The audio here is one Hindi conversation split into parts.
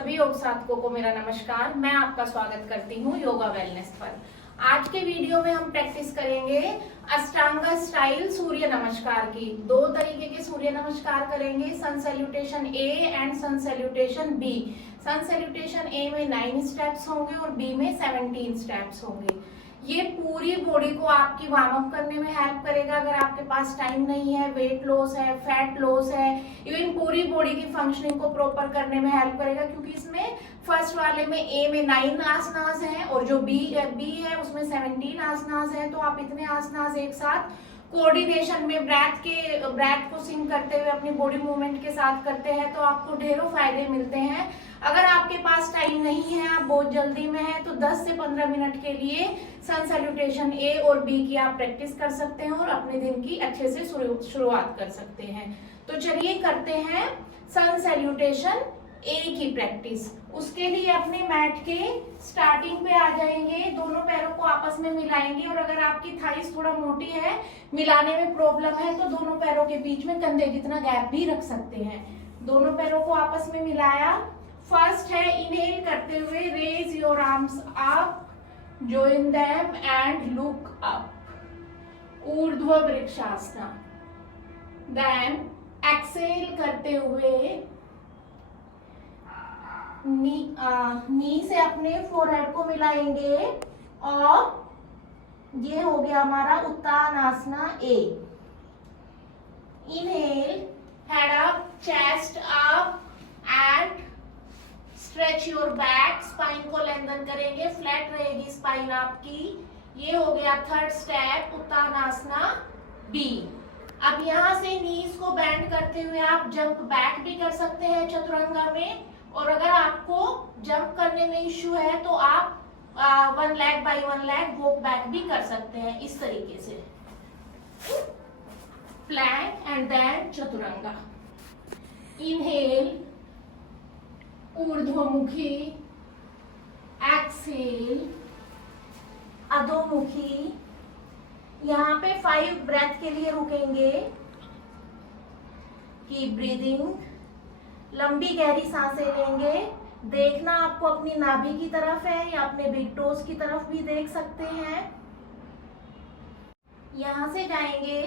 सभी योग साधकों को मेरा नमस्कार। मैं आपका स्वागत करती हूँ योगा वेलनेस पर। आज के वीडियो में हम प्रैक्टिस करेंगे अष्टांगा स्टाइल सूर्य नमस्कार की। दो तरीके के सूर्य नमस्कार करेंगे, sun salutation A and sun salutation B. Sun salutation A में 9 स्टेप्स होंगे और बी में 17 स्टेप्स होंगे। ये पूरी बॉडी को आपकी वार्म अप करने में हेल्प करेगा। अगर आपके पास टाइम नहीं है, वेट लॉस है, फैट लॉस है, इवन पूरी बॉडी की फंक्शनिंग को प्रॉपर करने में हेल्प करेगा, क्योंकि इसमें फर्स्ट वाले में ए में 9 आसनास हैं और जो बी है उसमें 17 आसनास हैं। तो आप इतने आसनास एक साथ कोऑर्डिनेशन में ब्रेथ को सिंक करते हुए अपनी बॉडी मूवमेंट के साथ करते हैं तो आपको ढेरों फायदे मिलते हैं। अगर आपके पास टाइम नहीं है, आप बहुत जल्दी में हैं, तो 10 से 15 मिनट के लिए सन सैल्यूटेशन ए और बी की आप प्रैक्टिस कर सकते हैं और अपने दिन की अच्छे से शुरुआत कर सकते हैं। तो चलिए करते हैं सन सैल्यूटेशन ए की प्रैक्टिस। उसके लिए अपने मैट के स्टार्टिंग पे आ जाएंगे, दोनों पैरों को आपस में मिलाएंगे और अगर आपकी थाइस थोड़ा मोटी है, मिलाने में प्रॉब्लम है, तो दोनों पैरों के बीच में कंधे जितना गैप भी रख सकते हैं। दोनों पैरों को आपस में मिलाया। फर्स्ट है इनहेल करते हुए raise your arms up, join them and look up, Urdhva Vrikshasana. Then exhale करते हुए नी से अपने फोरहेड को मिलाएंगे और ये हो गया हमारा Uttanasana A. Inhale, head up, chest up and stretch your back. Spine को लेंथन करेंगे, फ्लैट रहेगी स्पाइन आपकी। ये हो गया थर्ड स्टेप उत्तानासना बी। अब यहाँ से नीज को बेंड करते हुए आप जंप बैक भी कर सकते हैं चतुरंगा में, और अगर आपको जंप करने में इश्यू है तो आप 1 leg by 1 leg walk back भी कर सकते हैं इस तरीके से। Plank and then Chaturanga. Inhale, Urdhvamukhi, exhale, Adhomukhi. यहाँ पे 5 ब्रेथ के लिए रुकेंगे। Keep breathing. लंबी गहरी सांसें लेंगे। देखना आपको अपनी नाभि की तरफ है या अपने बिग टोज की तरफ भी देख सकते हैं। यहाँ से जाएंगे,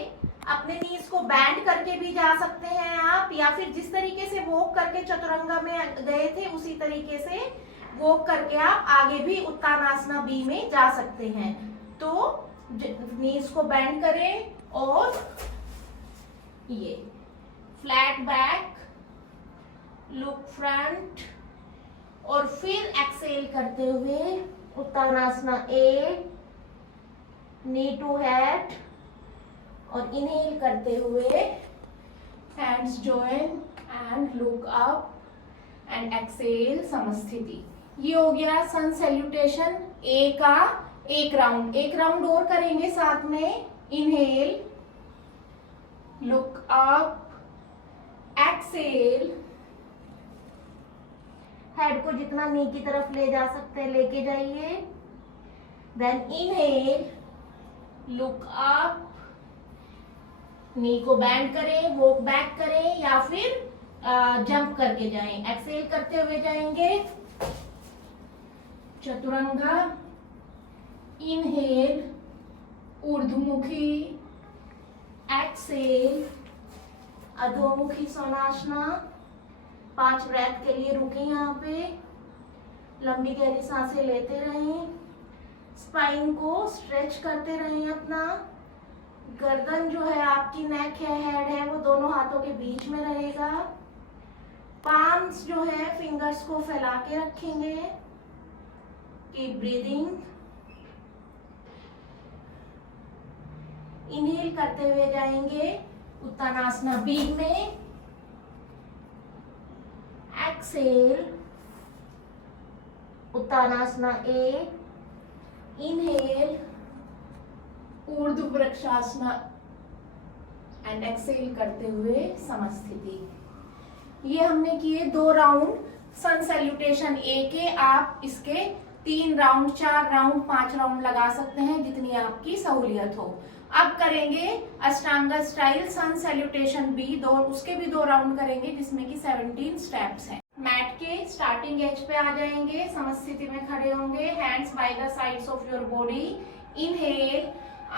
अपने नीज को बैंड करके भी जा सकते हैं आप, या फिर जिस तरीके से वॉक करके चतुरंगा में गए थे उसी तरीके से वॉक करके आप आगे भी उत्तानासना बी में जा सकते हैं। तो नीज को बैंड करें और ये फ्लैट बैक, लुक फ्रंट, और फिर एक्सेल करते हुए Uttanasana A, knee to head, और इनहेल करते हुए hands join and look up and exhale Samasthiti. ये हो गया सन सैल्यूटेशन ए का एक राउंड और करेंगे साथ में। Inhale, look up, exhale, head को जितना नी की तरफ ले जा सकते हैं लेके जाइए। देन इनहेल, लुक अप, नी को बेंड करें, वॉक बैक करें या फिर जंप करके जाएं। एक्सेल करते हुए जाएंगे Chaturanga. Inhale, Urdhvamukhi, exhale, Adhomukhi Svanasana. 5 breath के लिए रुके यहाँ पे। लंबी गहरी सांसें लेते रहें। स्पाइन को स्ट्रेच करते रहें अपना। गर्दन जो है आपकी, नेक है, हेड है, वो दोनों हाथों के बीच में रहेगा। पाम्स जो है फिंगर्स को फैला के रखेंगे। Keep breathing. इनहेल करते हुए जाएंगे उत्तानासना बी में। Excel, उत्तानासना A. इनहेल, ऊर्ध्व वृक्षासन एंड एक्सेल करते हुए समस्थिति। ये हमने किए 2 राउंड सन सैल्यूटेशन ए के। आप इसके 3 राउंड, 4 राउंड, 5 राउंड लगा सकते हैं, जितनी आपकी सहूलियत हो। अब करेंगे अष्टांगा स्टाइल सन सैल्यूटेशन बी, उसके भी 2 राउंड करेंगे जिसमें कि 17 स्टेप्स हैं। मैट के स्टार्टिंग एज पे आ जाएंगे, समस्थिति में खड़े होंगे, hands by the sides of your body. Inhale,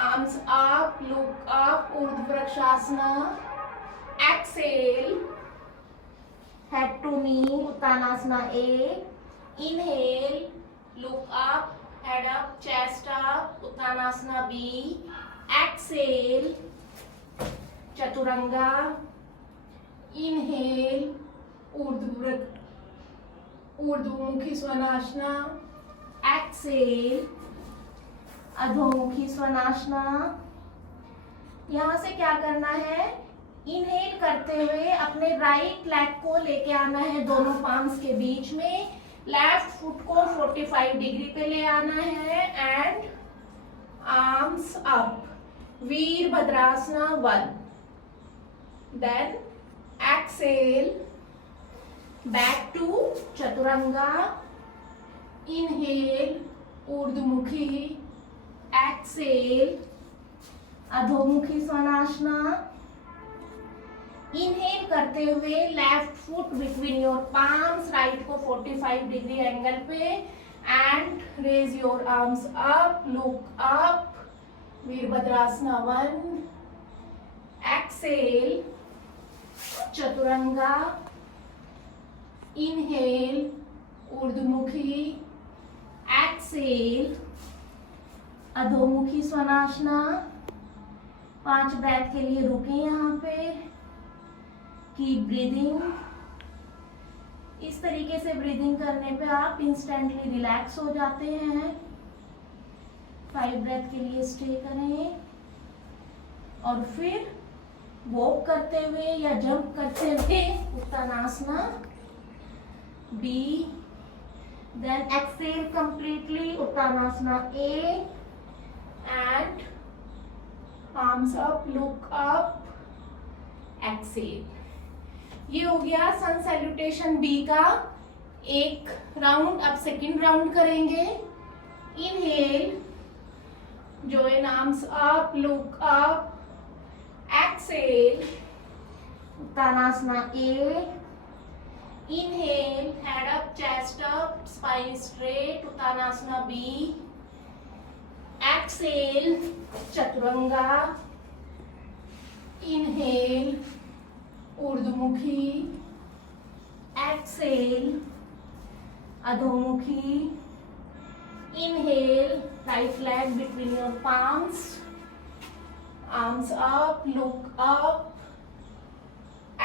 arms up, look up, Urdhva Vrikshasana. Exhale, head to knee, Uttanasana A। Inhale, look up, head up, chest up, Uttanasana B। Exhale, Chaturanga. Inhale, Urdhvamukhi Svanasana. Exhale, Adhomukhi Svanasana. यहां से क्या करना है, इनहेल करते हुए अपने राइट लेग को लेके आना है दोनों पाम्स के बीच में, लेफ्ट फुट को 45 डिग्री पे ले आना है and arms up, Virabhadrasana 1। Then exhale, back to Chaturanga. Inhale, Urdhvamukhi. Exhale, Adhomukhi Svanasana. Inhale करते हुए left foot between your palms, right को 45 डिग्री एंगल पे and raise your arms up, look up, Virabhadrasana 1। Exhale, Chaturanga. Inhale, Urdhvamukhi. Exhale, Adhomukhi Svanasana. 5 breath के लिए रुके यहाँ पे। Keep breathing. इस तरीके से ब्रीदिंग करने पे आप इंस्टेंटली रिलैक्स हो जाते हैं। 5 ब्रेथ के लिए स्टे करें और फिर वॉक करते हुए या जंप करते हुए Uttanasana B। Then exhale completely, Uttanasana A and arms up, look up, exhale. ये हो गया सन सैल्यूटेशन B का एक राउंड। अब सेकंड राउंड करेंगे। Inhale, join arms up, look up. Exhale, Uttanasana A. Inhale, head up, chest up, spine straight, Uttanasana B. Exhale, Chaturanga. Inhale, Urdhvamukhi. Exhale, Adhomukhi. Inhale, right leg between your palms. Arms up, look up.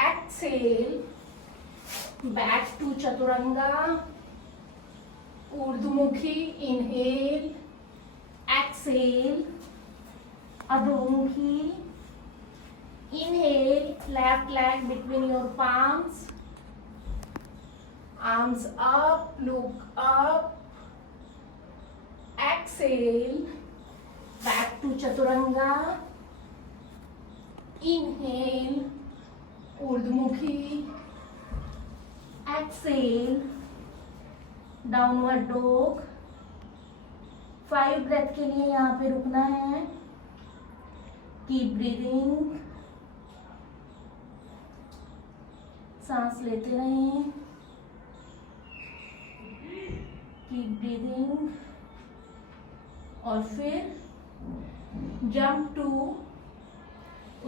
Exhale, back to Chaturanga. Urdhvamukhi, inhale. Exhale, Adhomukhi. Inhale, left leg between your palms. Arms up, look up. Exhale, back to Chaturanga. Inhale, Urdhvamukhi. Exhale, downward dog. 5 breath के लिए यहाँ पे रुकना है. Keep breathing. सांस लेते रहें. Keep breathing. और फिर jump to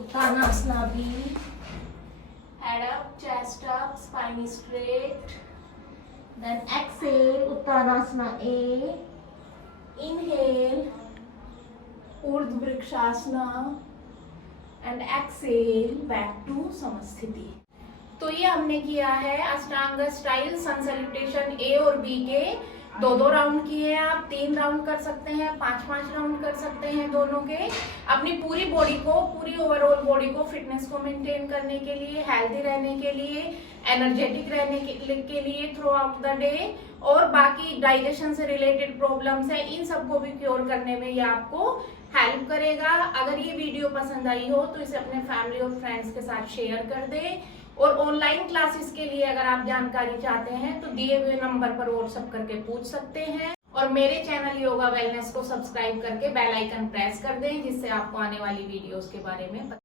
Uttanasana B. Head up, chest up, spine straight. Then exhale, Uttanasana A. Inhale, Urdhva Vrikshasana. And exhale, back to Samasthiti. तो ये हमने किया है अष्टांग स्टाइल सन सैल्यूटेशन A और B के 2-2 राउंड किए हैं. आप 3 राउंड कर सकते हैं, 5-5 राउंड कर सकते हैं दोनों के. अपनी पूरी बॉडी को, पूरी ओवरऑल बॉडी को, फिटनेस को मेंटेन करने के लिए, हेल्दी रहने के लिए, एनर्जेटिक रहने के लिए थ्रू आउट द डे, और बाकी डाइजेशन से रिलेटेड प्रॉब्लम्स है, इन सबको भी क्योर करने में ये आपको हेल्प करेगा. अगर ये वीडियो पसंद आई हो तो इसे अपने फैमिली और फ्रेंड्स के साथ शेयर कर दें. और ऑनलाइन क्लासेस के लिए अगर आप जानकारी चाहते हैं तो दिए हुए नंबर पर व्हाट्सएप करके पूछ सकते हैं. और मेरे चैनल योगा वेलनेस को सब्सक्राइब करके बेल आइकन प्रेस कर दें, जिससे आपको आने वाली वीडियोस के बारे में